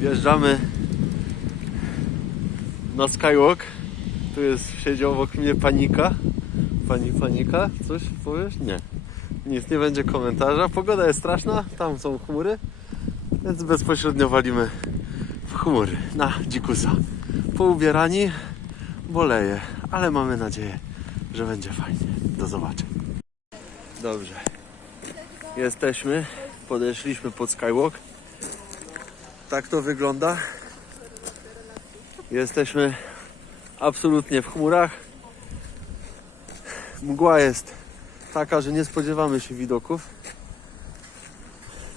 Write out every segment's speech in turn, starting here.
Wjeżdżamy na skywalk. Tu jest, siedzi obok mnie panika. Pani panika, coś powiesz? Nie. Nic, nie będzie komentarza. Pogoda jest straszna, tam są chmury, więc bezpośrednio walimy w chmury na dzikusa. Poubierani, boleje, ale mamy nadzieję, że będzie fajnie. Do zobaczenia. Dobrze. Jesteśmy, podeszliśmy pod skywalk. Tak to wygląda. Jesteśmy absolutnie w chmurach. Mgła jest taka, że nie spodziewamy się widoków.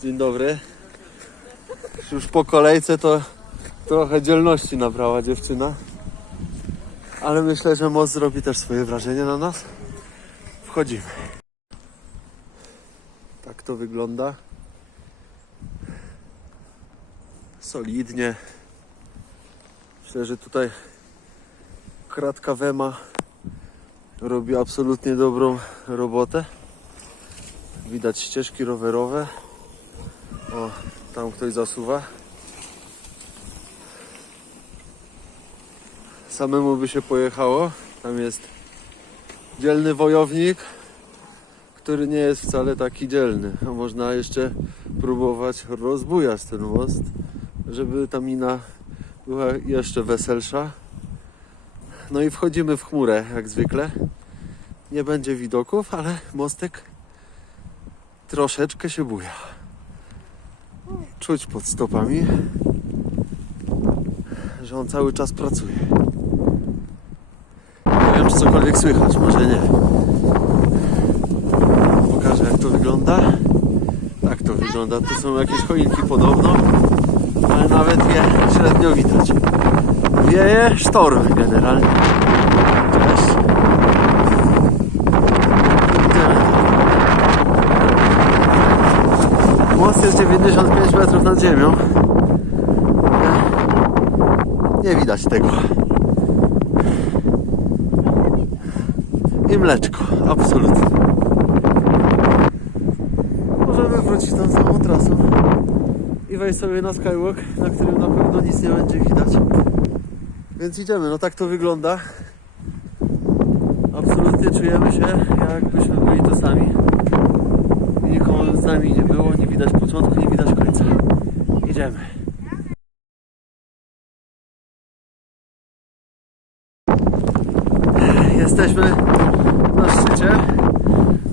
Dzień dobry. Już po kolejce to trochę dzielności nabrała dziewczyna. Ale myślę, że most zrobi też swoje wrażenie na nas. Wchodzimy. Tak to wygląda. Solidnie. Myślę, że tutaj kratka Wema robi absolutnie dobrą robotę. Widać ścieżki rowerowe. O, tam ktoś zasuwa. Samemu by się pojechało. Tam jest dzielny wojownik, który nie jest wcale taki dzielny. A można jeszcze próbować rozbujać ten most, żeby ta mina była jeszcze weselsza. No i wchodzimy w chmurę, jak zwykle. Nie będzie widoków, ale mostek troszeczkę się buja. Czuć pod stopami, że on cały czas pracuje. Nie wiem, czy cokolwiek słychać, może nie. Pokażę, jak to wygląda. Tak to wygląda. Tu są jakieś choinki podobno, średnio widać. Wieje sztorm generalnie. Cześć. Most jest 95 metrów nad ziemią. Nie widać tego. I mleczko, absolutnie. Możemy wrócić tą samą trasą i wejść sobie na skywalk, na którym na pewno nic nie będzie widać. Więc idziemy, no tak to wygląda. Absolutnie czujemy się, jakbyśmy byli to sami. I nikogo z nami nie było, nie widać początku, nie widać końca. Idziemy. Jesteśmy na szczycie.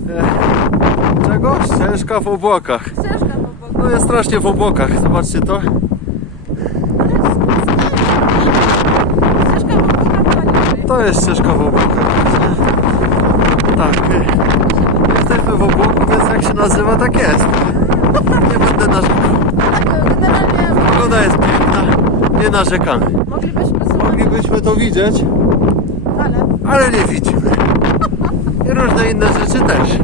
E, Czego? Ścieżka w obłokach. No jest strasznie w obłokach, zobaczcie to. To jest ścieżka w obłokach. Tak. y, Jesteśmy w obłoku, więc jak się nazywa, tak jest. Nie będę narzekał. Tak, generalnie Pogoda jest piękna, nie narzekamy. moglibyśmy to widzieć, ale nie widzimy. I różne inne rzeczy też.